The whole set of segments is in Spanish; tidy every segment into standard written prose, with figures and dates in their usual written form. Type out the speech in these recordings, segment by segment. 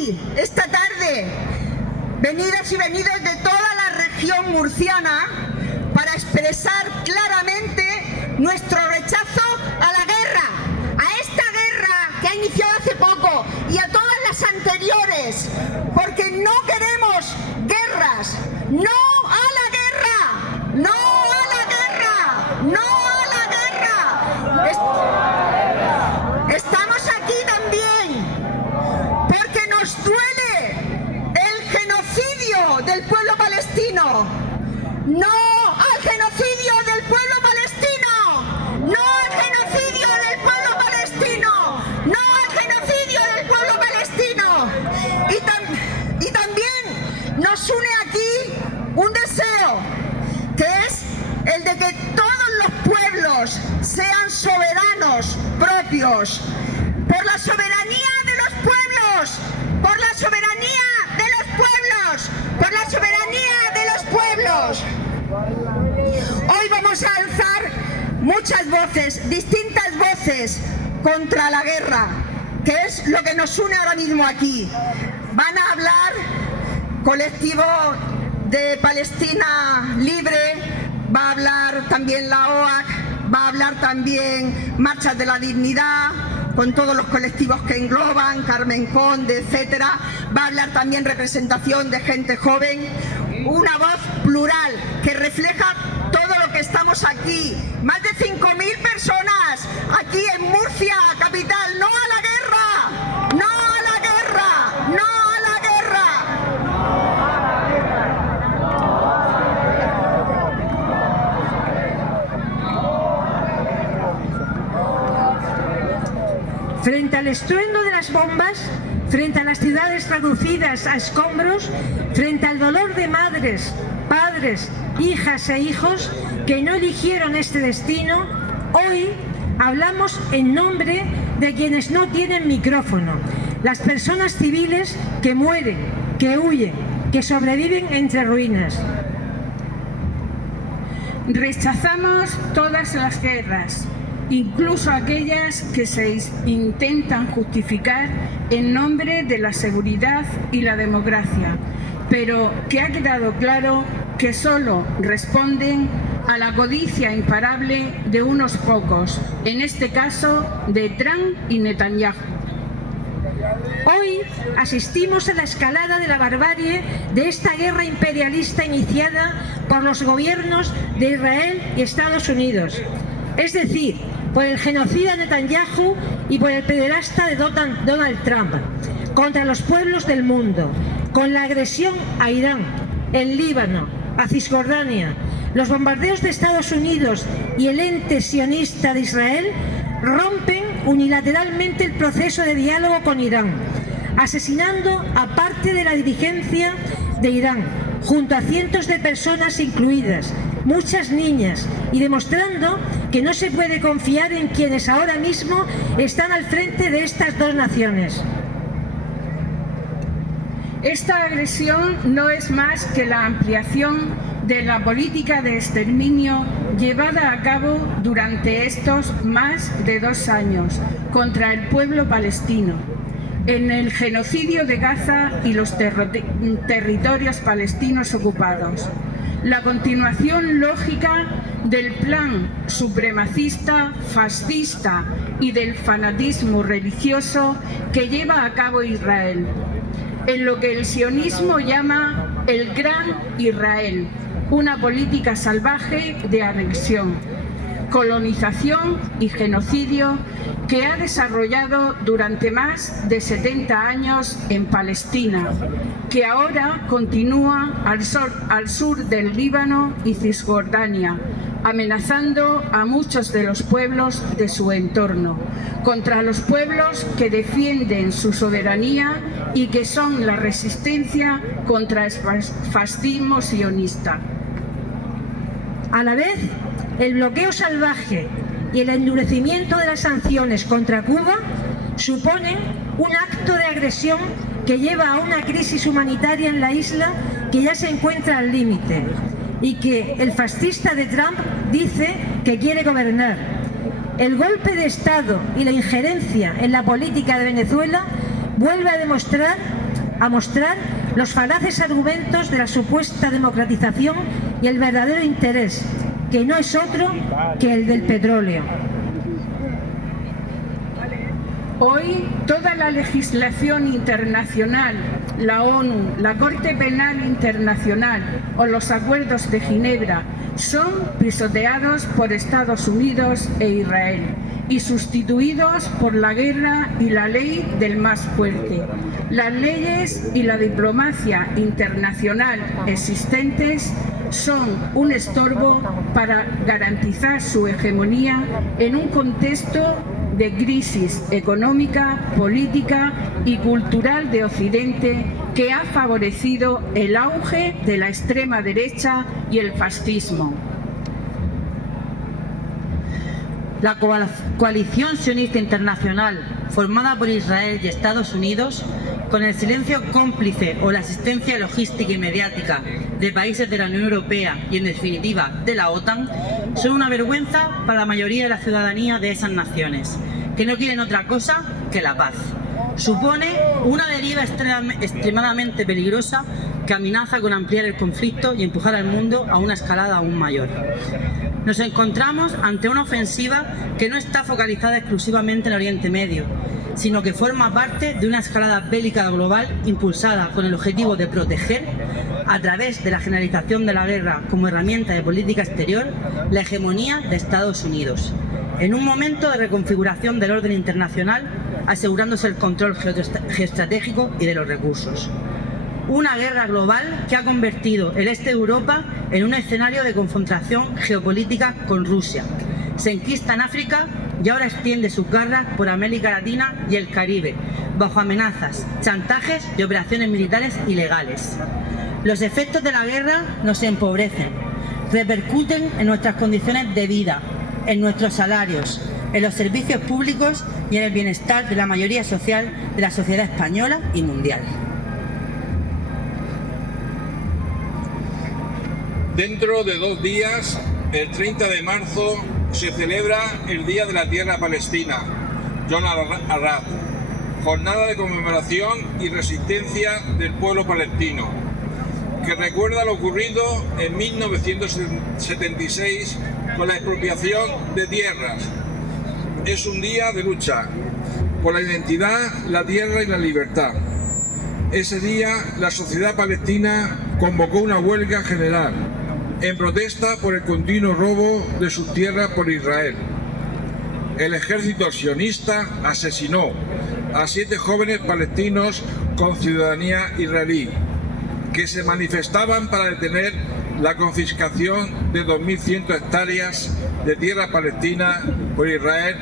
aquí esta tarde, venidas y venidos de toda la región murciana, para expresar claramente nuestro rechazo a la guerra, a esta guerra que ha iniciado hace poco y a todas las anteriores, porque no queremos guerras, no a la guerra, no a la guerra, no a la guerra. Estamos aquí también porque nos duele el genocidio del pueblo palestino. ¡No al genocidio del pueblo palestino! ¡No al genocidio del pueblo palestino! ¡No al genocidio del pueblo palestino! Y también nos une aquí un deseo, que es el de que todos los pueblos sean soberanos propios, por la soberanía de los pueblos, por la soberanía de los pueblos, por la soberanía de los pueblos. Hoy vamos a alzar muchas voces, distintas voces contra la guerra, que es lo que nos une ahora mismo aquí. Van a hablar colectivo de Palestina Libre, va a hablar también la OAC, va a hablar también Marchas de la Dignidad, con todos los colectivos que engloban, Carmen Conde, etcétera. Va a hablar también representación de gente joven, una voz plural que refleja todo lo que estamos aquí. Más de 5.000 personas aquí en Murcia, capital. ¡No a la guerra! ¡No a la guerra! ¡No a la guerra! Frente al estruendo de las bombas, frente a las ciudades reducidas a escombros, frente al dolor de madres, padres, hijas e hijos que no eligieron este destino, hoy hablamos en nombre de quienes no tienen micrófono, las personas civiles que mueren, que huyen, que sobreviven entre ruinas. Rechazamos todas las guerras, incluso aquellas que se intentan justificar en nombre de la seguridad y la democracia, pero que ha quedado claro que solo responden a la codicia imparable de unos pocos, en este caso de Trump y Netanyahu. Hoy asistimos a la escalada de la barbarie de esta guerra imperialista iniciada por los gobiernos de Israel y Estados Unidos, es decir, por el genocida Netanyahu y por el pederasta de Donald Trump, contra los pueblos del mundo, con la agresión a Irán, el Líbano, a Cisjordania, los bombardeos de Estados Unidos y el ente sionista de Israel rompen unilateralmente el proceso de diálogo con Irán, asesinando a parte de la dirigencia de Irán, junto a cientos de personas incluidas, muchas niñas, y demostrando que no se puede confiar en quienes ahora mismo están al frente de estas dos naciones. Esta agresión no es más que la ampliación de la política de exterminio llevada a cabo durante estos más de 2 años contra el pueblo palestino, en el genocidio de Gaza y los territorios palestinos ocupados. La continuación lógica del plan supremacista, fascista y del fanatismo religioso que lleva a cabo Israel, en lo que el sionismo llama el Gran Israel, una política salvaje de anexión, colonización y genocidio que ha desarrollado durante más de 70 años en Palestina, que ahora continúa al sur del Líbano y Cisjordania, amenazando a muchos de los pueblos de su entorno, contra los pueblos que defienden su soberanía y que son la resistencia contra el fascismo sionista. A la vez, el bloqueo salvaje y el endurecimiento de las sanciones contra Cuba suponen un acto de agresión que lleva a una crisis humanitaria en la isla que ya se encuentra al límite y que el fascista de Trump dice que quiere gobernar. El golpe de Estado y la injerencia en la política de Venezuela vuelve a demostrar a mostrar los falaces argumentos de la supuesta democratización y el verdadero interés, que no es otro que el del petróleo. Hoy toda la legislación internacional, la ONU, la Corte Penal Internacional o los acuerdos de Ginebra son pisoteados por Estados Unidos e Israel y sustituidos por la guerra y la ley del más fuerte. Las leyes y la diplomacia internacional existentes son un estorbo para garantizar su hegemonía en un contexto de crisis económica, política y cultural de Occidente que ha favorecido el auge de la extrema derecha y el fascismo. La coalición sionista internacional, formada por Israel y Estados Unidos, con el silencio cómplice o la asistencia logística y mediática de países de la Unión Europea y, en definitiva, de la OTAN, son una vergüenza para la mayoría de la ciudadanía de esas naciones, que no quieren otra cosa que la paz. Supone una deriva extremadamente peligrosa que amenaza con ampliar el conflicto y empujar al mundo a una escalada aún mayor. Nos encontramos ante una ofensiva que no está focalizada exclusivamente en Oriente Medio, sino que forma parte de una escalada bélica global impulsada con el objetivo de proteger, a través de la generalización de la guerra como herramienta de política exterior, la hegemonía de Estados Unidos, en un momento de reconfiguración del orden internacional, asegurándose el control geoestratégico y de los recursos. Una guerra global que ha convertido el este de Europa en un escenario de confrontación geopolítica con Rusia. Se enquista en África y ahora extiende sus garras por América Latina y el Caribe, bajo amenazas, chantajes y operaciones militares ilegales. Los efectos de la guerra nos empobrecen, repercuten en nuestras condiciones de vida, en nuestros salarios, en los servicios públicos y en el bienestar de la mayoría social de la sociedad española y mundial. Dentro de 2 días, el 30 de marzo, se celebra el Día de la Tierra Palestina, Yom Arad, jornada de conmemoración y resistencia del pueblo palestino, que recuerda lo ocurrido en 1976 con la expropiación de tierras. Es un día de lucha por la identidad, la tierra y la libertad. Ese día la sociedad palestina convocó una huelga general en protesta por el continuo robo de sus tierras por Israel. El ejército sionista asesinó a 7 jóvenes palestinos con ciudadanía israelí, que se manifestaban para detener la confiscación de 2.100 hectáreas de tierra palestina por Israel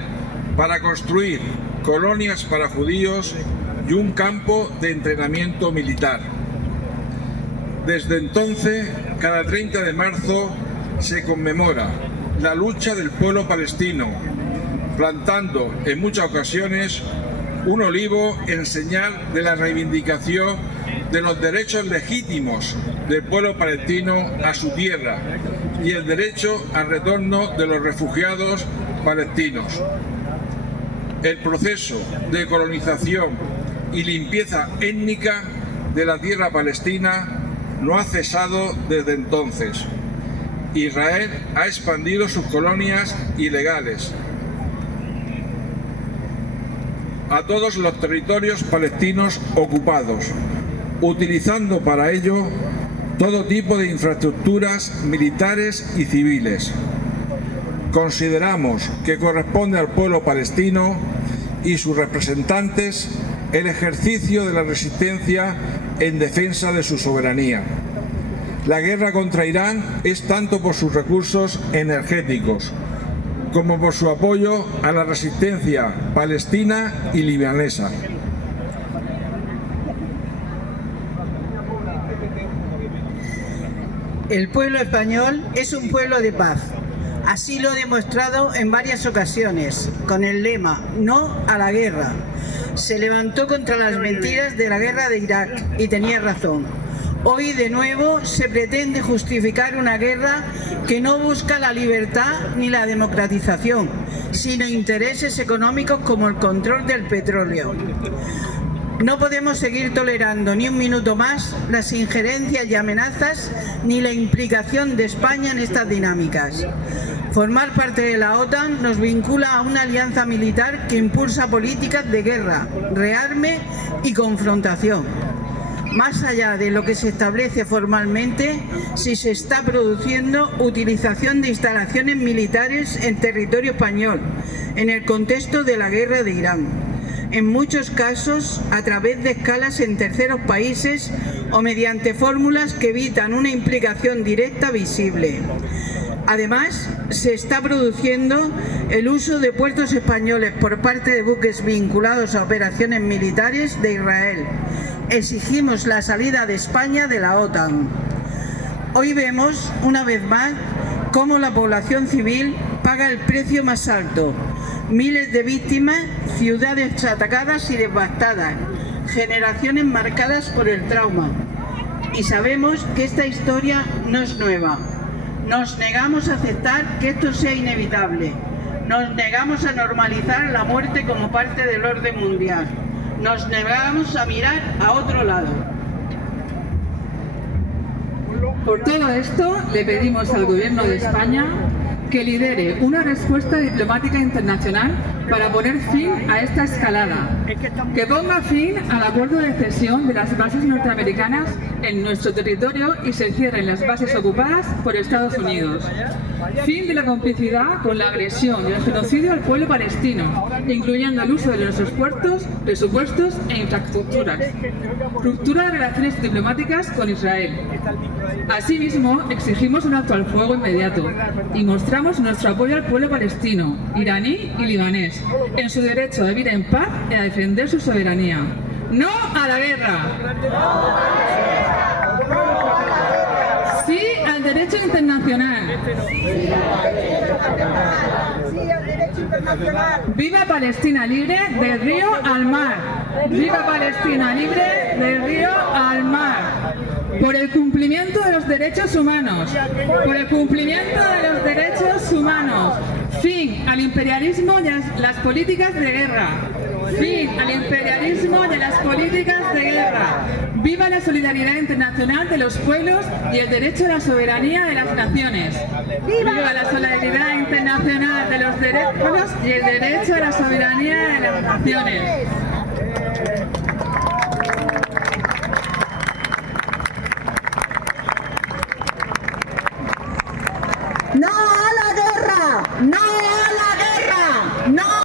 para construir colonias para judíos y un campo de entrenamiento militar. Desde entonces, cada 30 de marzo se conmemora la lucha del pueblo palestino, plantando en muchas ocasiones un olivo en señal de la reivindicación de los derechos legítimos del pueblo palestino a su tierra y el derecho al retorno de los refugiados palestinos. El proceso de colonización y limpieza étnica de la tierra palestina no ha cesado desde entonces. Israel ha expandido sus colonias ilegales a todos los territorios palestinos ocupados, utilizando para ello todo tipo de infraestructuras militares y civiles. Consideramos que corresponde al pueblo palestino y sus representantes el ejercicio de la resistencia en defensa de su soberanía. La guerra contra Irán es tanto por sus recursos energéticos como por su apoyo a la resistencia palestina y libanesa. El pueblo español es un pueblo de paz. Así lo ha demostrado en varias ocasiones, con el lema "No a la guerra". Se levantó contra las mentiras de la guerra de Irak y tenía razón. Hoy de nuevo se pretende justificar una guerra que no busca la libertad ni la democratización, sino intereses económicos como el control del petróleo. No podemos seguir tolerando ni un minuto más las injerencias y amenazas ni la implicación de España en estas dinámicas. Formar parte de la OTAN nos vincula a una alianza militar que impulsa políticas de guerra, rearme y confrontación. Más allá de lo que se establece formalmente, si se está produciendo utilización de instalaciones militares en territorio español, en el contexto de la guerra de Irán. En muchos casos a través de escalas en terceros países o mediante fórmulas que evitan una implicación directa visible. Además, se está produciendo el uso de puertos españoles por parte de buques vinculados a operaciones militares de Israel. Exigimos la salida de España de la OTAN. Hoy vemos, una vez más, cómo la población civil paga el precio más alto. Miles de víctimas, ciudades atacadas y devastadas, generaciones marcadas por el trauma. Y sabemos que esta historia no es nueva. Nos negamos a aceptar que esto sea inevitable. Nos negamos a normalizar la muerte como parte del orden mundial. Nos negamos a mirar a otro lado. Por todo esto, le pedimos al Gobierno de España que lidere una respuesta diplomática internacional para poner fin a esta escalada, que ponga fin al acuerdo de cesión de las bases norteamericanas en nuestro territorio y se cierren las bases ocupadas por Estados Unidos. Fin de la complicidad con la agresión y el genocidio al pueblo palestino, incluyendo el uso de nuestros puertos, presupuestos e infraestructuras. Ruptura de relaciones diplomáticas con Israel. Asimismo, exigimos un alto al fuego inmediato y mostramos nuestro apoyo al pueblo palestino, iraní y libanés, en su derecho a vivir en paz y a defender su soberanía. ¡No a la guerra! ¡Sí al derecho internacional! ¡Viva Palestina libre del río al mar! ¡Viva Palestina libre del río al mar! Por el cumplimiento de los derechos humanos, por el cumplimiento de los derechos humanos, fin al imperialismo y a las políticas de guerra, fin al imperialismo y a las políticas de guerra. Viva la solidaridad internacional de los pueblos y el derecho a la soberanía de las naciones. Viva la solidaridad internacional de los pueblos y el derecho a la soberanía de las naciones.